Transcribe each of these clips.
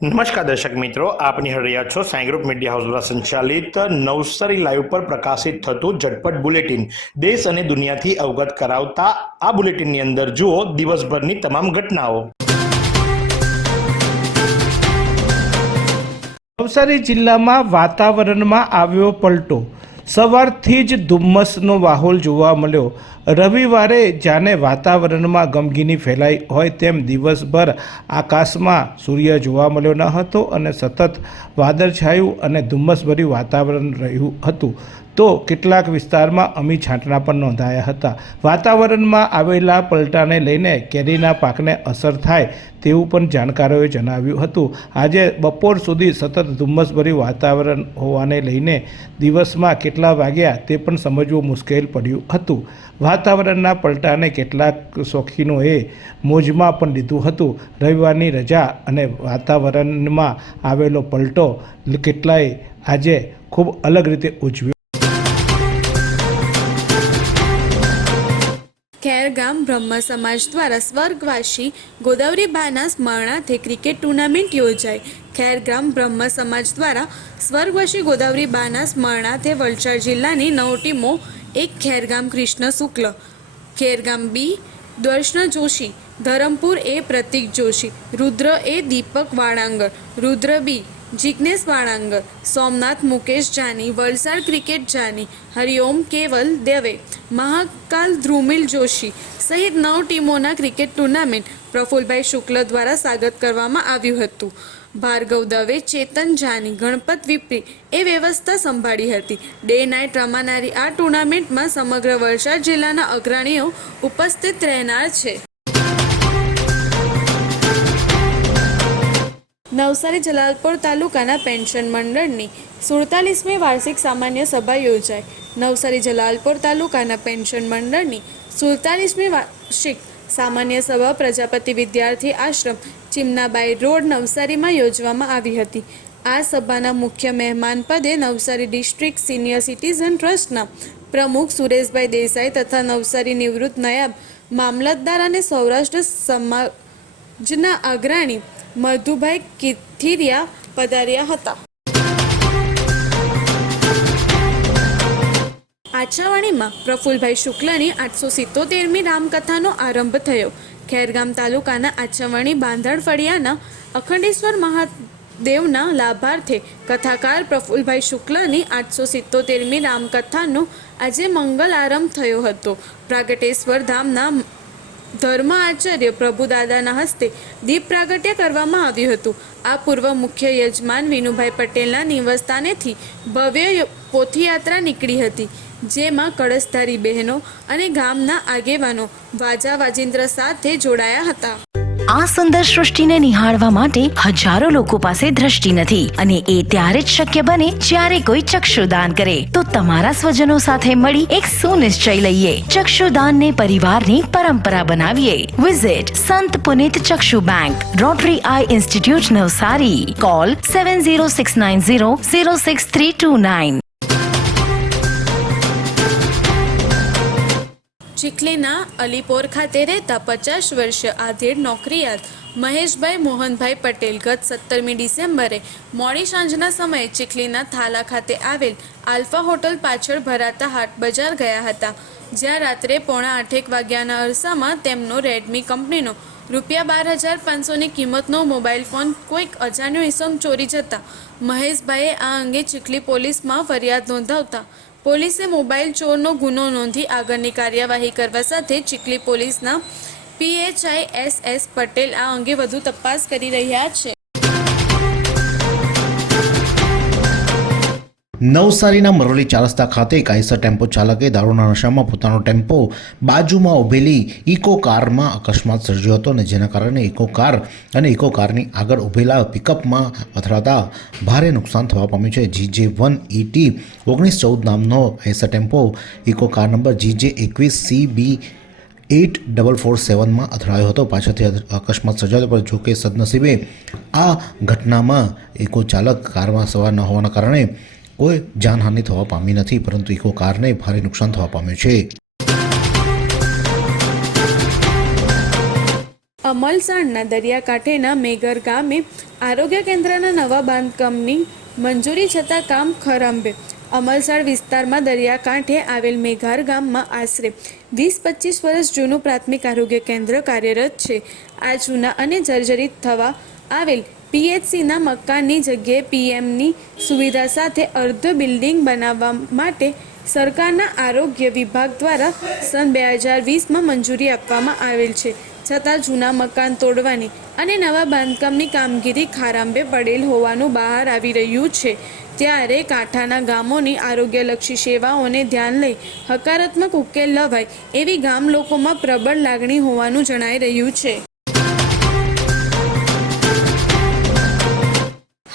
નમસ્કાર દર્શક મિત્રો, આપ નિહાળી રહ્યા છો સાઈ ગ્રુપ મીડિયા હાઉસ દ્વારા સંચાલિત નવસારી લાઈવ પર પ્રકાશિત થતું ઝટપટ બુલેટિન દેશ અને દુનિયાથી અવગત કરાવતા આ બુલેટિનની અંદર જુઓ દિવસભરની તમામ ઘટનાઓ। નવસારી જિલ્લામાં વાતાવરણમાં આવ્યો પલટો। સવારથી જ ધુમ્મસનો માહોલ જોવા મળ્યો। રવિવારે જાણે વાતાવરણમાં ગમગીની ફેલાઈ હોય તેમ દિવસભર આકાશમાં સૂર્ય જોવા મળ્યો ન હતો અને સતત વાદળછાયું અને ધુમ્મસભર્યું વાતાવરણ રહ્યું હતું। તો કેટલાક વિસ્તારમાં અમી છાંટણા પણ નોંધાયા હતા। વાતાવરણમાં આવેલા પલટાને લઈને કેરીના પાકને અસર થાય તેવું પણ જાણકારોએ જણાવ્યું હતું। આજે બપોર સુધી સતત ધુમ્મસભર્યું વાતાવરણ હોવાને લઈને દિવસમાં કેટલા વાગ્યા તે પણ સમજવું મુશ્કેલ પડ્યું હતું। વાતાવરણના પલટાને કેટલાક શોખીનોએ મોજમાં પણ લીધું હતું। રવિવારની રજા અને વાતાવરણમાં આવેલો પલટો કેટલાય આજે ખૂબ અલગ રીતે ઉજવ્યો। ખેરગામ બ્રહ્મ સમાજ દ્વારા સ્વર્ગવાસી ગોદાવરીબાના સ્મરણાર્થે ક્રિકેટ ટુર્નામેન્ટ યોજાઈ। ખેરગામ બ્રહ્મ સમાજ દ્વારા સ્વર્ગવાસી ગોદાવરીબાના સ્મરણાર્થે વલસાડ જિલ્લાની 9 ટીમો, એક ખેરગામ કૃષ્ણ શુક્લ, ખેરગામ બી દર્શન જોશી, ધરમપુર એ પ્રતિક જોશી, રુદ્ર એ દીપક વાળાંગર, રુદ્ર બી જિગ્નેશ વાળાંગર, સોમનાથ મુકેશ જાની, વલસાડ ક્રિકેટ જાની, હરિઓમ કેવલ દવે, મહાકાલ ધ્રુમિલ જોશી સહિત 9 ટીમોના ક્રિકેટ ટુર્નામેન્ટ પ્રફુલભાઈ શુક્લ દ્વારા સ્વાગત કરવામાં આવ્યું હતું। ભાર્ગવ દવે, ચેતન જાની, ગણપત વિપરી એ વ્યવસ્થા સંભાળી હતી। ડે નાઇટ રમાનારી આ ટુર્નામેન્ટમાં સમગ્ર વલસાડ જિલ્લાના અગ્રણીઓ ઉપસ્થિત રહેનાર છે। નવસારી જલાલપોર તાલુકાના પેન્શન મંડળની 47મી વાર્ષિક સામાન્ય સભા યોજાઈ। નવસારી જલાલપોર તાલુકાના પેન્શન મંડળની 47મી વાર્ષિક સામાન્ય સભા પ્રજાપતિ વિદ્યાર્થી આશ્રમ, ચિમનાબાઈ રોડ, નવસારીમાં યોજવામાં આવી હતી। આ સભાના મુખ્ય મહેમાન પદે નવસારી ડિસ્ટ્રિક્ટ સિનિયર સિટીઝન ટ્રસ્ટના પ્રમુખ સુરેશભાઈ દેસાઈ તથા નવસારી નિવૃત્ત નાયબ મામલતદાર અને સૌરાષ્ટ્ર સમાજના અગ્રણી મધુભાઈ કિથિરિયા પધાર્યા હતા। આચાવાણીમાં પ્રફુલભાઈ શુક્લની 877મી રામકથાનો આરંભ થયો। ખેરગામ તાલુકાના આચાવાણી બાંધણ ફળિયાના અખંડેશ્વર મહાદેવના લાભાર્થે કથાકાર પ્રફુલભાઈ શુક્લની 877મી રામકથાનો આજે મંગલ આરંભ થયો હતો। પ્રાગટેશ્વર ધામના ધર્મ આચાર્ય પ્રભુદાદાના હસ્તે દીપ પ્રાગટ્ય કરવામાં આવ્યું હતું। આ પૂર્વ મુખ્ય યજમાન વિનુભાઈ પટેલના નિવાસસ્થાનેથી ભવ્ય પોથીયાત્રા નીકળી હતી, જેમાં કળશધારી બહેનો અને ગામના આગેવાનો વાજા વાજિંત્ર સાથે જોડાયા હતા। આ સુંદર સૃષ્ટિને નિહાળવા માટે હજારો લોકો પાસે દ્રષ્ટિ નથી અને એ ત્યારે જ શક્ય બને જ્યારે કોઈ ચક્ષુદાન કરે। તો તમારા સ્વજનો સાથે મળી એક સુનિશ્ચય લઈએ, ચક્ષુદાનને પરિવારની પરંપરા બનાવીએ। Visit Sant Punit Chakshu bank, Rotary eye institute, Navsari. Call 7069006329। ચીખલીના અલીપોર ખાતે રહેતા 50 વર્ષીય આધેડ નોકરિયાત મહેશભાઈ મોહનભાઈ પટેલ ગત 17મી ડિસેમ્બરે મોડી સાંજના સમયે ચીખલીના થાલા ખાતે આવેલ આલ્ફા હોટલ પાછળ ભરાતા હાટ બજાર ગયા હતા, જ્યાં રાત્રે 7:45 વાગ્યાના અરસામાં તેમનો રેડમી કંપનીનો ₹12,500ની કિંમતનો મોબાઈલ ફોન કોઈક અજાણ્યો ઇસમ ચોરી જતા મહેશભાઈએ આ અંગે ચીખલી પોલીસમાં ફરિયાદ નોંધાવતા પોલીસે મોબાઈલ ચોરનો ગુનો નોંધી આગળની કાર્યવાહી કરવા સાથે ચીખલી પોલીસના PHI SS પટેલ આ અંગે વધુ તપાસ કરી રહ્યા છે। નવસારીના મરોલી 4 રસ્તા ખાતે કાયસર ટેમ્પો ચાલકે દારૂના નશામાં પોતાનો ટેમ્પો બાજુમાં ઊભેલી ઇકો કારમાં અકસ્માત સર્જ્યો હતો અને જેના કારણે ઇકો કાર અને ઇકો કારની આગળ ઊભેલા પિકઅપમાં અથડાતા ભારે નુકસાન થવા પામ્યું છે। GJ1ET 1914 નામનો કાયસર tempo Eco car number GJ21CB 8447માં અથડાયો હતો। પાછળથી અકસ્માત સર્જાયો, પણ જોકે સદનસીબે આ ઘટનામાં ઇકો ચાલક કારમાં સવાર ન હોવાના કારણે કોઈ જાનહાનિ થવા પામી નથી, પરંતુ ઇકો કારને ભારે નુકસાન થવા પામ્યું છે। અમલસાડના દરિયાકાંઠેના મેઘર ગામે આરોગ્ય કેન્દ્રના નવા બાંધકામની મંજૂરી છતાં કામ ખરાંબે. અમલસાડ વિસ્તારમાં દરિયાકાંઠે આવેલ મેઘાર ગામમાં આશરે 20-25 વર્ષ જૂનું પ્રાથમિક આરોગ્ય કેન્દ્ર કાર્યરત છે. આ જૂના અને જર્જરિત થવા આવેલ પીએચસીના મકાનની જગ્યાએ પીએમની સુવિધા સાથે અર્ધ બિલ્ડિંગ બનાવવા માટે સરકારના આરોગ્ય વિભાગ દ્વારા સન 2020માં મંજૂરી આપવામાં આવેલ છે. છતાં જૂના મકાન તોડવાની અને નવા બાંધકામની કામગીરી ખારાંબે પડેલ હોવાનું બહાર આવી રહ્યું છે. ત્યારે કાંઠાના ગામોની આરોગ્યલક્ષી સેવાઓને ધ્યાન લઈ હકારાત્મક ઉકેલ લવાય એવી ગામ લોકોમાં પ્રબળ લાગણી હોવાનું જણાઈ રહ્યું છે.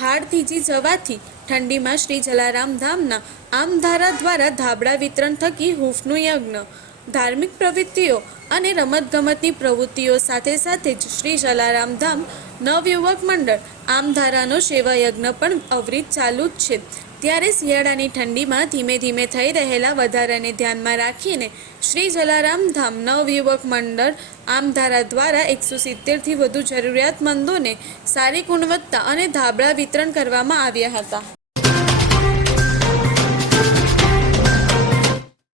હાડ થીજી જવાથી ઠંડીમાં શ્રી જલારામ ધામના આમધારા દ્વારા ધાબળા વિતરણ થકી હૂંફનું યજ્ઞ. ધાર્મિક પ્રવૃત્તિઓ અને રમતગમતની પ્રવૃત્તિઓ સાથે સાથે જ શ્રી જલારામ ધામ નવયુવક મંડળ આમધારાનો સેવા યજ્ઞ પણ અવિરત ચાલુ જ છે. ત્યારે શિયાળાની ઠંડીમાં ધીમે ધીમે થઈ રહેલા વધારાને ધ્યાનમાં રાખીને શ્રી જલારામ ધામ નવયુવક મંડળ આમધારા દ્વારા 170થી વધુ જરૂરિયાતમંદોને સારી ગુણવત્તા અને ધાબળા વિતરણ કરવામાં આવ્યા હતા.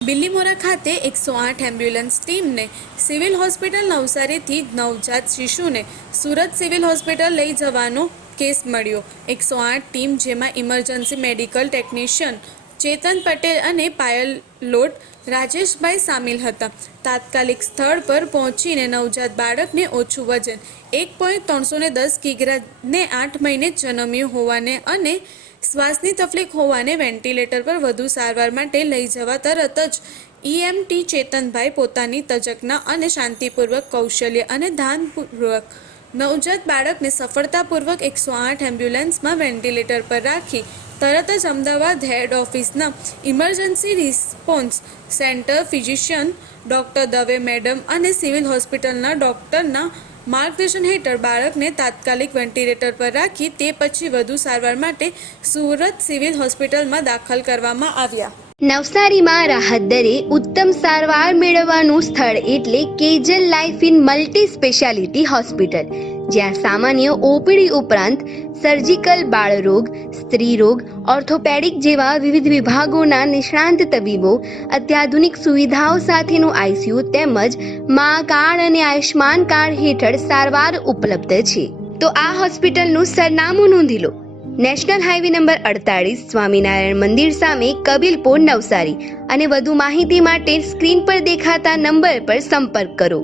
બિલીમોરા ખાતે 108 એમ્બ્યુલન્સ ટીમને સિવિલ હોસ્પિટલ નવસારીથી નવજાત શિશુને સુરત સિવિલ હોસ્પિટલ લઈ જવાનો કેસ મળ્યો. 108 ટીમ જેમાં ઇમરજન્સી મેડિકલ ટેકનિશિયન ચેતન પટેલ અને પાયલોટ રાજેશભાઈ સામેલ હતા. તાત્કાલિક સ્થળ પર પહોંચીને નવજાત બાળકને ઓછું વજન 1.310 કિગ્રાને 8 મહિને જન્મ્યું હોવાને અને શ્વાસની તકલીફ હોવાને વેન્ટિલેટર પર વધુ સારવાર માટે લઈ જવા તરત જ ઈએમટી ચેતનભાઈ પોતાની તજજ્ઞતા અને શાંતિપૂર્વક કૌશલ્ય અને ધ્યાનપૂર્વક નવજાત બાળકને સફળતાપૂર્વક 108 એમ્બ્યુલન્સમાં વેન્ટિલેટર પર રાખી તરત જ અમદાવાદ હેડ ઓફિસના emergency response centre physician doctor Dave madam અને સિવિલ હોસ્પિટલના ડૉક્ટરના માર્ગદર્શન હેઠળ બાળકને તાત્કાલિક વેન્ટિલેટર પર રાખી તે પછી વધુ સારવાર માટે સુરત સિવિલ હોસ્પિટલમાં દાખલ કરવામાં આવ્યા. નવસારીમાં રાહત દરે ઉત્તમ સારવાર મેળવવાનું સ્થળ એટલે Kejal life in multi speciality hospital, જ્યાં સામાન્ય ઓપીડી ઉપરાંત સર્જિકલ, બાળરોગ, સ્ત્રીરોગ, ઓર્થોપેડિક જેવા વિવિધ વિભાગોના નિષ્ણાંત તબીબો, અત્યાધુનિક સુવિધાઓ સાથેનું આઈસીયુ તેમજ મા કાર્ડ અને આયુષ્માન કાર્ડ હેઠળ સારવાર ઉપલબ્ધ છે. તો આ હોસ્પિટલનું સરનામું નોંધી લો. નેશનલ હાઈવે નંબર 48 સ્વામિનારાયણ મંદિર સામે, કબીલપુર, નવસારી. અને વધુ માહિતી માટે સ્ક્રીન પર દેખાતા નંબર પર સંપર્ક કરો.